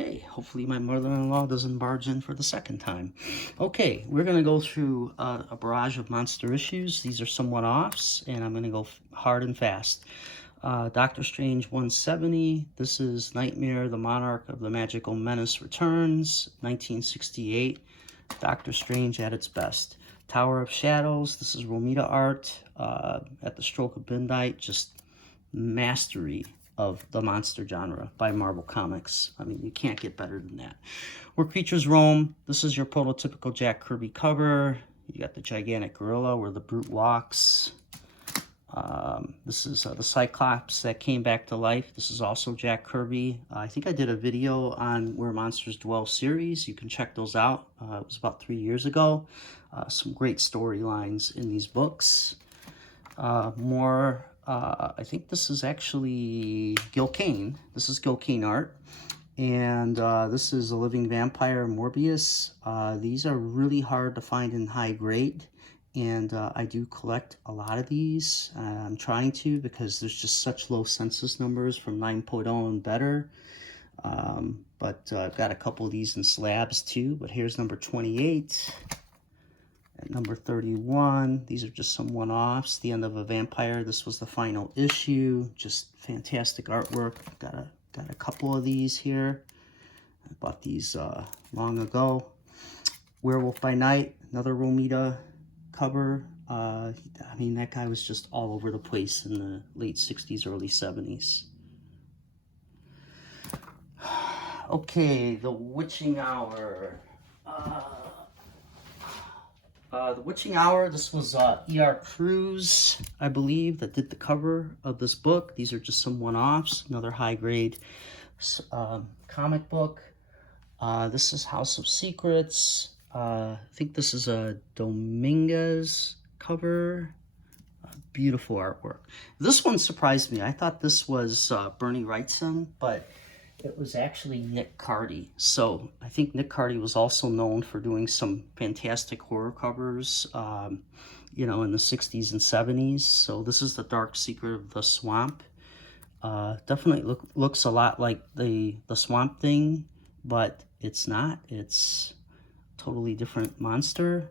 Okay, hopefully my mother-in-law doesn't barge in for the second time. Okay, we're going to go through a barrage of monster issues. These are some one-offs, and I'm going to go hard and fast. Doctor Strange 170. This is Nightmare, the Monarch of the Magical Menace returns, 1968. Doctor Strange at its best. Tower of Shadows. This is Romita art at the stroke of midnight. Just mastery of the monster genre by Marvel Comics. I mean, you can't get better than that. Where Creatures Roam. This is your prototypical Jack Kirby cover. You got the gigantic gorilla where the brute walks. This is the Cyclops that came back to life. This is also Jack Kirby. I think I did a video on Where Monsters Dwell series. You can check those out. It was about 3 years ago. Some great storylines in these books. I think this is actually Gil Kane. This is Gil Kane art. And this is a Living Vampire Morbius. These are really hard to find in high grade. And I do collect a lot of these. I'm trying to because there's just such low census numbers from 9.0 and better. But I've got a couple of these in slabs too. But here's number 28. At number 31, these are just some one-offs. The End of a Vampire. This was the final issue. Just fantastic artwork. Got a couple of these here. I bought these long ago. Werewolf by Night, another Romita cover. I mean, that guy was just all over the place in the late 60s, early 70s. Okay, The Witching Hour. The Witching Hour, this was E.R. Cruz, I believe, that did the cover of this book. These are just some one-offs, another high-grade comic book. This is House of Secrets. I think this is a Dominguez cover. Beautiful artwork. This one surprised me. I thought this was Bernie Wrightson, but it was actually Nick Cardy. So I think Nick Cardy was also known for doing some fantastic horror covers, you know, in the 60s and 70s. So this is The Dark Secret of the Swamp. Definitely looks a lot like the Swamp Thing, but it's not. It's a totally different monster.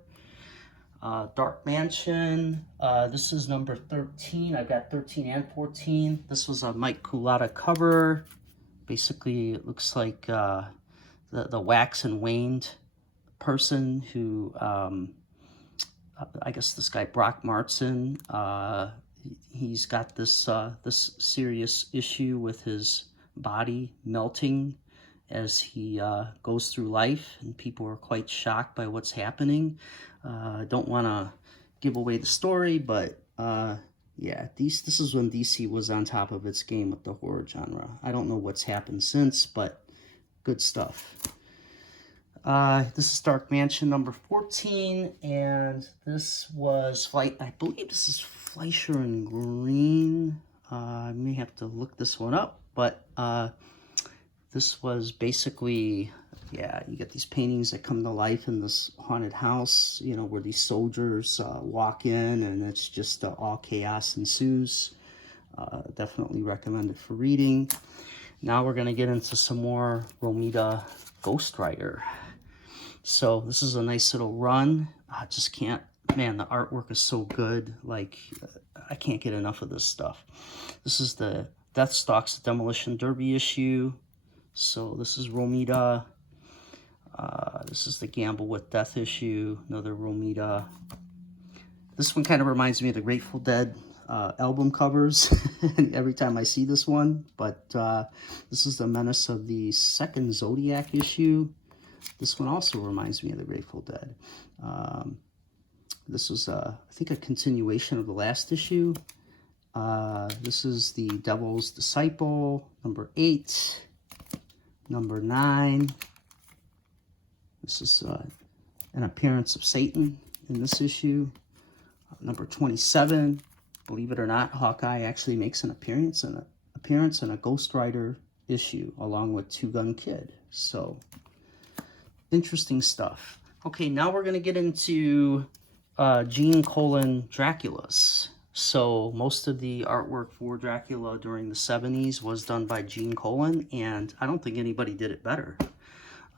Dark Mansion. This is number 13. I've got 13 and 14. This was a Mike Cullotta cover. Basically, it looks like the wax and waned person who, I guess this guy Brock Martzin, he's got this this serious issue with his body melting as he goes through life, and people are quite shocked by what's happening. I don't want to give away the story, but yeah, this is when DC was on top of its game with the horror genre. I don't know what's happened since, but good stuff. This is Dark Mansion number 14, and this was I believe this is Fleischer and Green. I may have to look this one up, but this was basically, yeah, you get these paintings that come to life in this haunted house, you know, where these soldiers walk in, and it's just all chaos ensues. Definitely recommend it for reading. Now we're going to get into some more Romita Ghost Rider. So this is a nice little run. I just can't, man, the artwork is so good. Like, I can't get enough of this stuff. This is the Deathstalks Demolition Derby issue. So this is Romita. This is the Gamble with Death issue, another Romita. This one kind of reminds me of the Grateful Dead album covers every time I see this one. But this is the Menace of the second Zodiac issue. This one also reminds me of the Grateful Dead. This was, I think, a continuation of the last issue. This is the Devil's Disciple, number 8. Number 9. This is an appearance of Satan in this issue. Number 27. Believe it or not, Hawkeye actually makes an appearance in a Ghost Rider issue along with Two Gun Kid. So interesting stuff. Okay, now we're gonna get into Gene Colan Draculas. So most of the artwork for Dracula during the 70s was done by Gene Colan, and I don't think anybody did it better.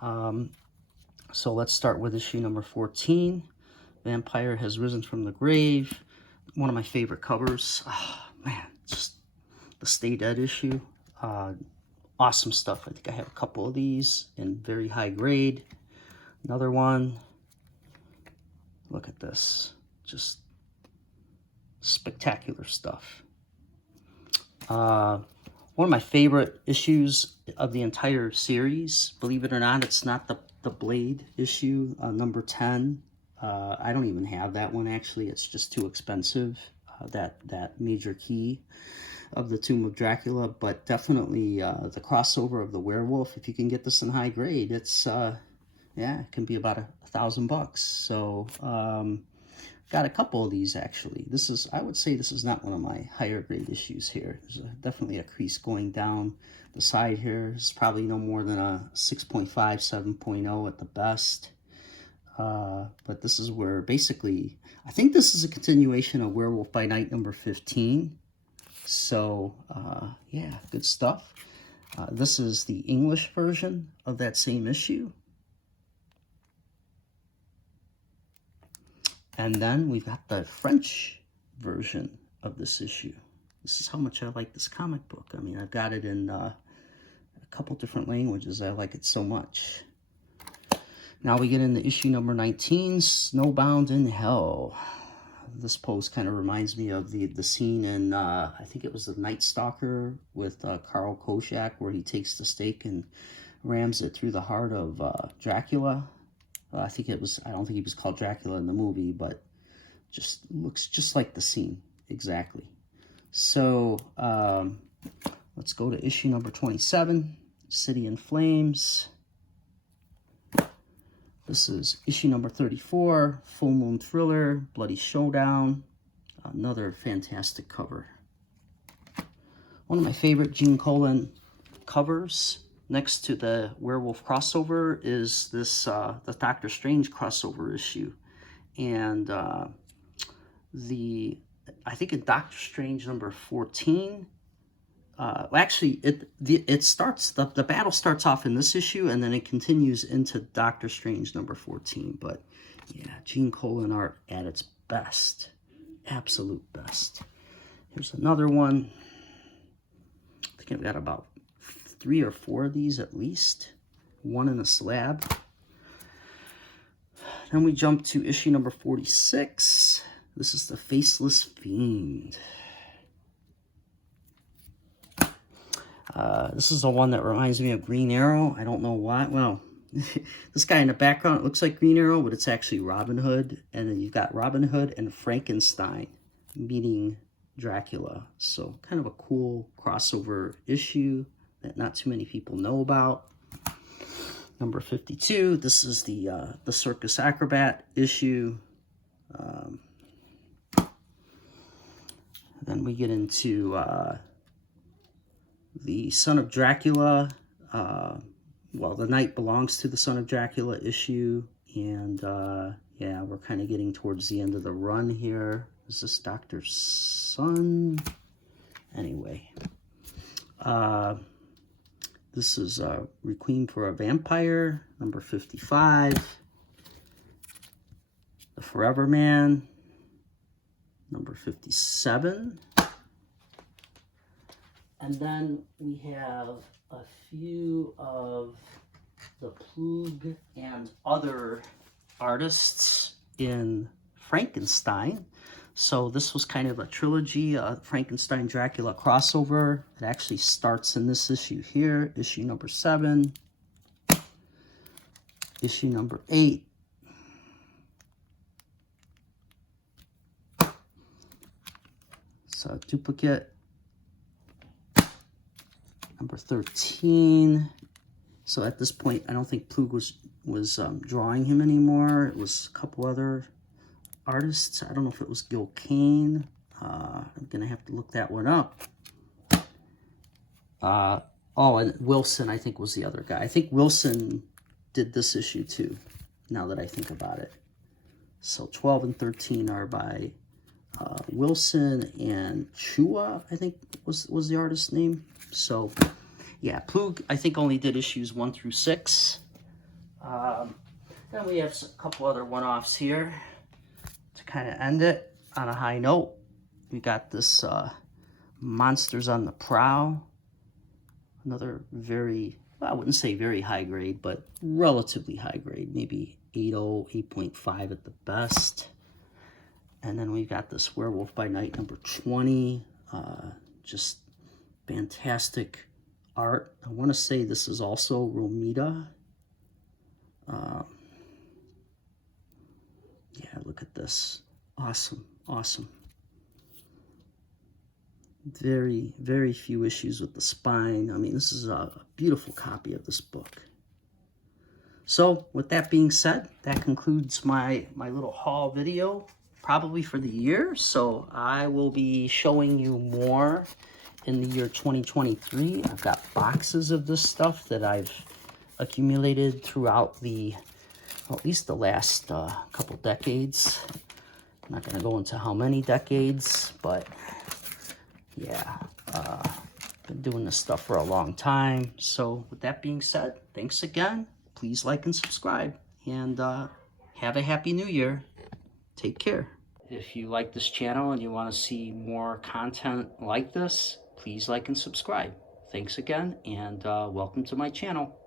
So let's start with issue number 14. Vampire has risen from the grave. One of my favorite covers. Oh, man, just the Stay Dead issue. Awesome stuff. I think I have a couple of these in very high grade. Another one. Look at this. Just spectacular stuff. One of my favorite issues of the entire series. Believe it or not, it's not the Blade issue, number 10. I don't even have that one, actually. It's just too expensive, that major key of the Tomb of Dracula. But definitely the crossover of the Werewolf, if you can get this in high grade, it's, yeah, it can be about $1,000. So, got a couple of these, actually. This is, I would say this is not one of my higher grade issues here. There's definitely a crease going down the side here. It's probably no more than a 6.5, 7.0 at the best. But this is where basically, I think this is a continuation of Werewolf by Night number 15. So, yeah, good stuff. This is the English version of that same issue. And then we've got the French version of this issue. This is how much I like this comic book. I mean, I've got it in a couple different languages. I like it so much. Now we get into issue number 19, Snowbound in Hell. This pose kind of reminds me of the scene in, I think it was The Night Stalker with Karl Koschak, where he takes the stake and rams it through the heart of Dracula. I think it was, I don't think he was called Dracula in the movie, but just looks just like the scene, exactly. So, let's go to issue number 27, City in Flames. This is issue number 34, Full Moon Thriller, Bloody Showdown. Another fantastic cover. One of my favorite Gene Colan covers, next to the Werewolf crossover, is this the Doctor Strange crossover issue. And I think in Doctor Strange number 14, actually it starts, the battle starts off in this issue, and then it continues into Doctor Strange number 14. But yeah, Gene Colan art at its best, absolute best. Here's another one. I think I've got about 3 or 4 of these at least, one in a slab. Then we jump to issue number 46. This is the Faceless Fiend. This is the one that reminds me of Green Arrow. I don't know why. Well, this guy in the background, it looks like Green Arrow, but it's actually Robin Hood. And then you've got Robin Hood and Frankenstein meeting Dracula. So kind of a cool crossover issue that not too many people know about. Number 52, this is the Circus Acrobat issue. Then we get into the Son of Dracula. Well, The Night Belongs to the Son of Dracula issue. And yeah, we're kind of getting towards the end of the run here. Is this Doctor's son? Anyway. This is Requiem for a Vampire, number 55. The Forever Man, number 57. And then we have a few of the Plug and other artists in Frankenstein. So this was kind of a trilogy, a Frankenstein Dracula crossover. It actually starts in this issue here, issue number 7, issue number 8. So duplicate, number 13. So at this point, I don't think Plug was drawing him anymore. It was a couple other artists. I don't know if it was Gil Kane. I'm gonna have to look that one up. Oh, and Wilson, I think, was the other guy. I think Wilson did this issue too, now that I think about it. So 12 and 13 are by Wilson and Chua, I think was the artist's name. So yeah, Plug, I think, only did issues 1 through 6. Then we have a couple other one-offs here to kind of end it on a high note. We got this Monsters on the Prowl. Another very, well, I wouldn't say very high grade, but relatively high grade. Maybe 8.0, 8.5 at the best. And then we've got this Werewolf by Night number 20. Just fantastic art. I want to say this is also Romita. Yeah, look at this. Awesome, awesome. Very, very few issues with the spine. I mean, this is a beautiful copy of this book. So, with that being said, that concludes my little haul video, probably for the year. So, I will be showing you more in the year 2023. I've got boxes of this stuff that I've accumulated throughout the, well, at least the last couple decades. I'm not going to go into how many decades, but yeah, been doing this stuff for a long time. So with that being said, thanks again. Please like and subscribe, and have a happy new year. Take care. If you like this channel and you want to see more content like this, please like and subscribe. Thanks again, and welcome to my channel.